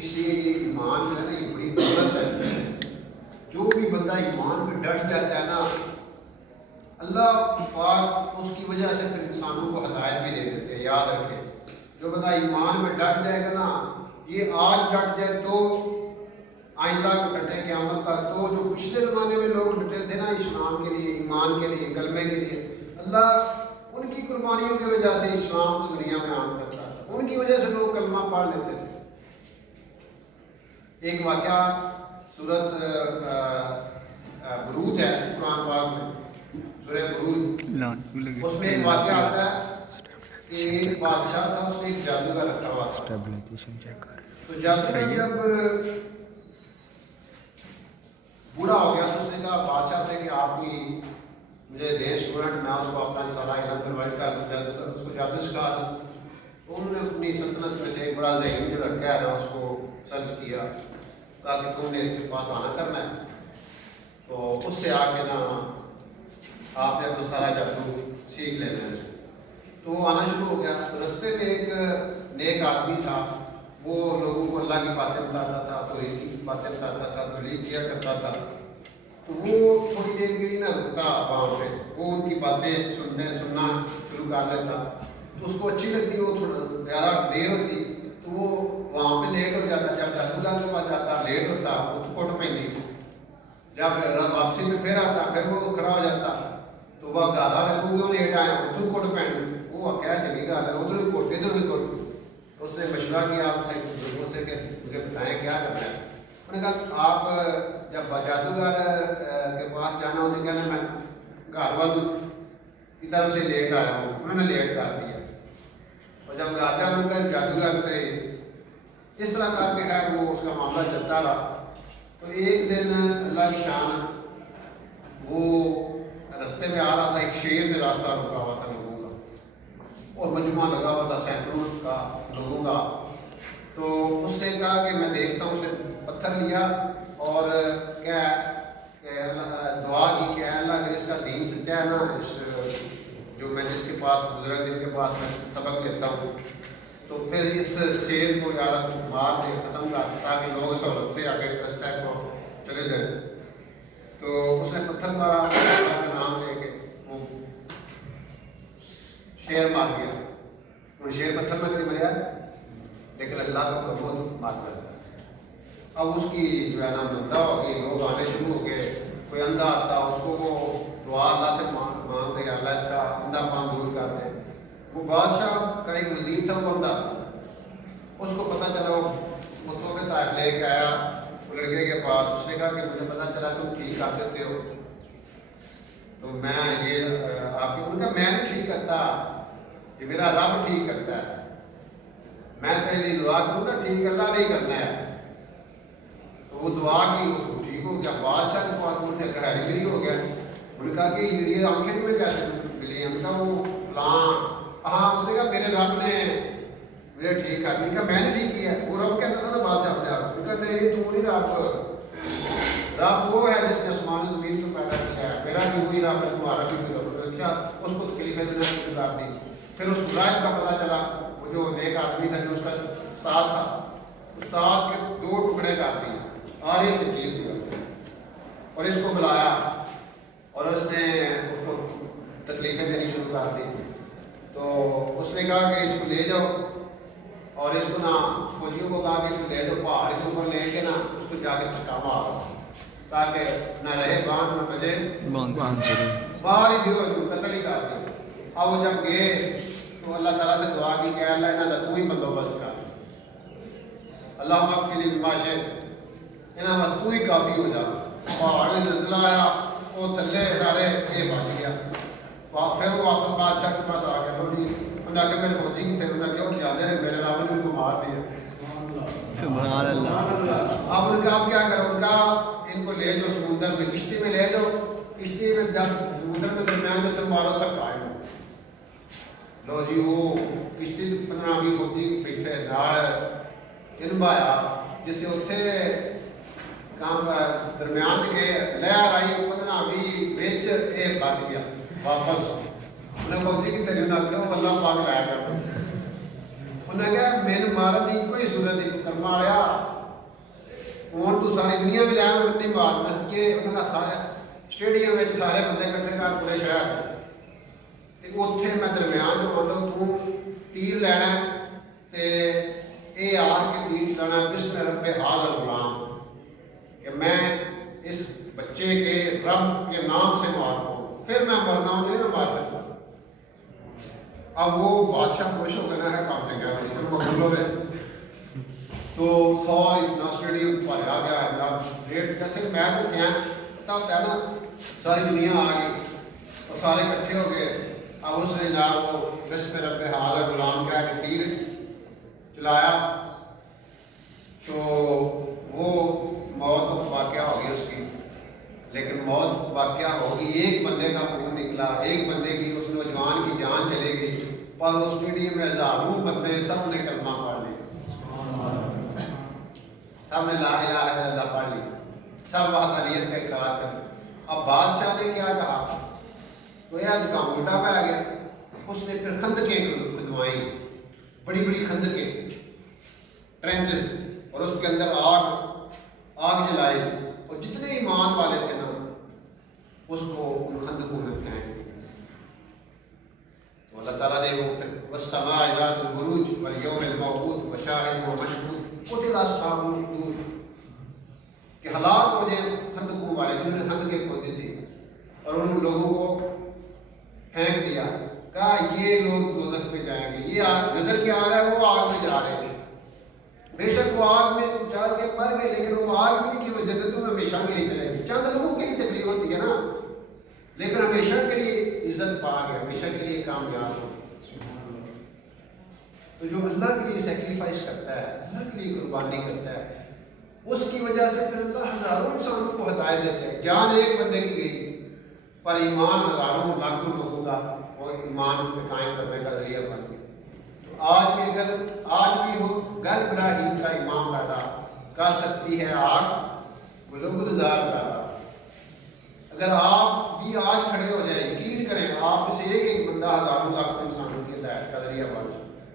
اس لیے یہ ایمان جو ہے نا یہ بڑی دولت ہے. جو بھی بندہ ایمان میں ڈٹ جاتا ہے نا اللہ پاک اس کی وجہ سے پھر انسانوں کو ہدایت بھی دے دیتے ہیں. یاد رکھیں جو بندہ ایمان میں ڈٹ جائے گا نا یہ آج ڈٹ جائے تو آئندہ کو ڈٹے قیامت تک. تو جو پچھلے زمانے میں لوگ ڈٹے تھے نا اسلام کے لیے ایمان کے لیے کلمے کے لیے اللہ ان کی قربانیوں کی وجہ سے اسلام کو دنیا میں عام کرتا ہے. ان کی وجہ سے لوگ کلمہ پڑھ لیتے تھے. ایک واقعہ سورت بروج ہے قرآن پاک میں سورہ بروج اس میں ایک واقعہ آتا ہے کہ ایک بادشاہ تھا اس نے ایک جادوگر رکھا ہوا تھا. تو جادوگر جب بوڑھا ہو گیا تو اس نے کہا بادشاہ سے کہ آپ کی مجھے دے اسٹوڈنٹ میں اس کو اپنا سارا علم پرووائڈ کر دوں اس کو جادو سکھا دوں. تو انہوں نے اپنی سلطنت میں سے ایک بڑا ذہین جو لڑکا ہے نا اس کو سرچ کیا تاکہ تم نے اس کے پاس آنا کرنا ہے. تو اس سے آ کے نا آپ نے اپنا سارا جادو سیکھ لینا ہے. تو وہ آنا شروع ہو گیا. تو رستے میں ایک نیک آدمی تھا. وہ لوگوں کو اللہ کی باتیں بتاتا تھا تو ان کی باتیں بتاتا تھا تبلیغ کیا کرتا تھا. تو وہ تھوڑی دیر کے لیے نہ رکتا وہاں پہ وہ ان کی باتیں سننا شروع کر لیتا. تو اس کو اچھی لگتی وہ تھوڑا زیادہ دیر ہوتی تو وہ وہاں پہ لیٹ ہو جاتا. جب جادوگر کے پاس جاتا لیٹ ہوتا وہ تو کٹ پہنتی. جب واپسی میں پھر آتا پھر وہ کھڑا ہو جاتا تو وہ گالا لگوں گے وہ لیٹ آیا تو کٹ پہن وہ کیا چلی گا ادھر بھی کٹ ادھر بھی کٹ. اس نے مشورہ کیا آپ سے بزرگوں سے کہ مجھے بتائیں کیا کرنا ہے. انہوں نے کہا آپ جب جادوگر کے پاس جانا انہیں کہنا میں گھر والوں کی طرف سے لیٹ آیا ہوں. انہوں نے لیٹ کر دیا. اور جب گھر جانا ان کا جادوگر سے اس طرح کر کے خیر وہ اس کا معاملہ چلتا رہا. تو ایک دن اللہ کی شان وہ رستے میں آ رہا تھا. ایک شیر نے راستہ رکا ہوا تھا لوگوں کا اور مجمع لگا ہوا تھا سینکڑوں کا لوگوں کا. تو اس نے کہا کہ میں دیکھتا ہوں. اس نے پتھر لیا اور کیا دعا کی کہ اللہ اگر اس کا دین سچا ہے نا اس جو میں جس کے پاس بزرگ جن کے پاس میں سبق لیتا ہوں تو پھر اس شیر کو یار مار دے ختم کر تاکہ لوگ سہولت سے آگے رستہ کو چلے جائیں. تو اس نے پتھر مارا اللہ کا نام لے کے وہ شیر مار گیا. وہ شیر پتھر میں کبھی مریا لیکن اللہ کا بہت مارتا ہے. اب اس کی جو ہے نا منتا ہو گئی. لوگ آنے شروع ہو گئے. کوئی اندھا آتا اس کو وہ دعا اللہ سے مانگتے کہ اللہ اس کا اندھا پان دور کر دے. وہ بادشاہ کا ایک وزیر تھا وہ اندھا. اس کو پتہ چلا وہ تحفے تحائف لے کے آیا وہ لڑکے کے پاس. اس نے کہا کہ مجھے پتہ چلا تم ٹھیک کر دیتے ہو تو میں یہ آپ کو کہا میں نہیں ٹھیک کرتا یہ میرا رب ٹھیک کرتا ہے. میں تیرے لیے دعا کروں گا ٹھیک اللہ نہیں کرنا ہے. تو وہ دعا کی اس کو ٹھیک ہو گیا. بادشاہ کے پاس انہوں نے گہری مری ہو گیا. انہوں نے کہا کہ یہ آنکھیں تمہیں کیسے ملی ہیں. کہا وہ فلاں ہاں. اس نے کہا میرے رب نے مجھے ٹھیک کر دیا. میں نے ٹھیک کیا. وہ رب کہتا تھا نا بادشاہ اپنے آپ کو. کہا نہیں تو نہیں رب وہ ہے جس نے آسمان و زمین کو پیدا کیا ہے. میرا بھی وہی رب ہے تمہارا بھی وہی رب ہے. کیا اس کو تکلیفیں دینا شروع کر دی. پھر اس غائب کا پتہ چلا وہ جو نیک آدمی تھا جو اس کا استاد تھا استاد کے 2 ٹکڑے کر دیے آرے سے چیر دیا اور اس کو بلایا اور اس نے اس کو تکلیفیں دینی شروع کر دی. تو اس نے کہا کہ اس کو لے جاؤ اور اس کو نا فوجیوں کو کہا کہ اس کو لے جاؤ پہاڑ کے اوپر لے کے نا اس کو جا کے چٹا مارو تاکہ نہ رہے بانس نہ بجے باہر ہی دیو جو قتل ہی کر دی. اب وہ جب گئے تو اللہ تعالیٰ سے دعا کی کہ اللہ انہوں کا تو ہی بندوبست کر. اللہ مغفر لی بما شئت انہوں کا تو ہی کافی ہو جا. پہاڑ میں زلزلہ آیا وہ تھلے سارے یہ بچ گیا. پھر وہ واپس بادشاہ کے پاس آ گیا. انہوں نے کہا میرے فوجی کی تھے. انہوں نے کہا وہ جانے رہے میرے رب نے ان کو مار دیا. سبحان اللہ. اب ان کا آپ کیا کرو ان کا ان کو لے جاؤ سمندر میں کشتی میں لے جاؤ. کشتی میں جب سمندر میں درمیان جو تم مارو تک آئے لو جی وہ کشتی 15-20 فوجی بیٹھے نال علم آیا جس سے اتنے کام درمیان گئے لہر آئی 15-20 بچ یہ بچ گیا واپس. انہیں فوجی کی تیری نال کہو اللہ پاک لایا گیا. انہیں کہا مین مارن کی کوئی صورت نہیں کرما لیا ہوں تو ساری دنیا بھی لیا اپنی بات میں کہ انہوں نے سارے اسٹیڈیم میں سارے بندے کٹھے کر پورے شہر اتنے میں درمیان جو مطلب تو تیر لینا تے اے آر کے تیر چلانا بسم رب حاضر غلام کہ میں اس بچے کے رب کے نام سے مارتا ہوں پھر میں مرنا ہوں نہیں میں مار سکتا. اب وہ بادشاہ خوش ہو گیا ہے کام سے گیا مقبول ہوئے تو ساری اسٹیڈیم پر آ گیا ریٹ جیسے میچ ہوتے ہیں پتا ہوتا ہے نا ساری دنیا آ گئی اور سارے اکٹھے ہو گئے. اب اس نے جا وہ بسم رب حاضر غلام کہہ کے تیر چلایا تو وہ موت واقعہ ہو گئی اس کی. لیکن موت واقعہ ہوگی ایک بندے کا خون نکلا ایک بندے کی اس نوجوان کی جان چلے گئی اور اس اسٹیڈیم میں ہزاروں بندے سب نے کلمہ پڑھ لیا سب نے لا الہ الا اللہ پڑھ لی سب وحدانیت کا اقرار کر. اب بادشاہ نے کیا کہا تو یہ آج کا الٹا پہ آ گیا. اس نے پھر خندقیں کھدوائیں بڑی بڑی خندقیں ٹرینچز اور اس کے اندر آگ جلائی اور جتنے ایمان والے تھے نا اس کو ان خندقوں میں پھینک دیا. اللہ تعالیٰ نے وہ پھر والسماء ذات البروج والیوم الموعود وشاہد ومشہود قتل اصحاب الاخدود کہ ہلاک ہو جائیں خندقوں والے جنہوں نے خندقیں کھودی تھی اور انہوں نے لوگوں کو پھینک دیا. کہا یہ لوگ دوزخ میں جائیں گے. یہ آگ نظر کیا آ رہا ہے وہ آگ میں جا رہے ہیں. بے شک وہ آگ میں جا کے مر گئے لیکن وہ آگ بھی کہ وہ جنتوں میں ہمیشہ کے لیے چلے گی. چند لوگوں کے لیے تکلیف ہوتی ہے نا لیکن ہمیشہ کے لیے عزت پا گئے ہمیشہ کے لیے کامیاب ہو. تو جو اللہ کے لیے سیکریفائس کرتا ہے اللہ کے لیے قربانی کرتا ہے اس کی وجہ سے پھر اللہ ہزاروں انسانوں کو ہدایت دیتے ہیں. جان ایک بندے کی گئی پر ایمان ہزاروں لاکھوں لوگوں کا وہ ایمان پہ قائم کرنے کا ذریعہ بن گیا. تو آج بھی ہو گھر ابراہیم کا امام پیدا کر سکتی ہے آگ گلو گلزار پیدا. اگر آپ بھی آج کھڑے ہو جائیں یقین کریں آپ سے ایک ایک بندہ ہزاروں لاکھوں انسانوں کی ہدایت کا ذریعہ بن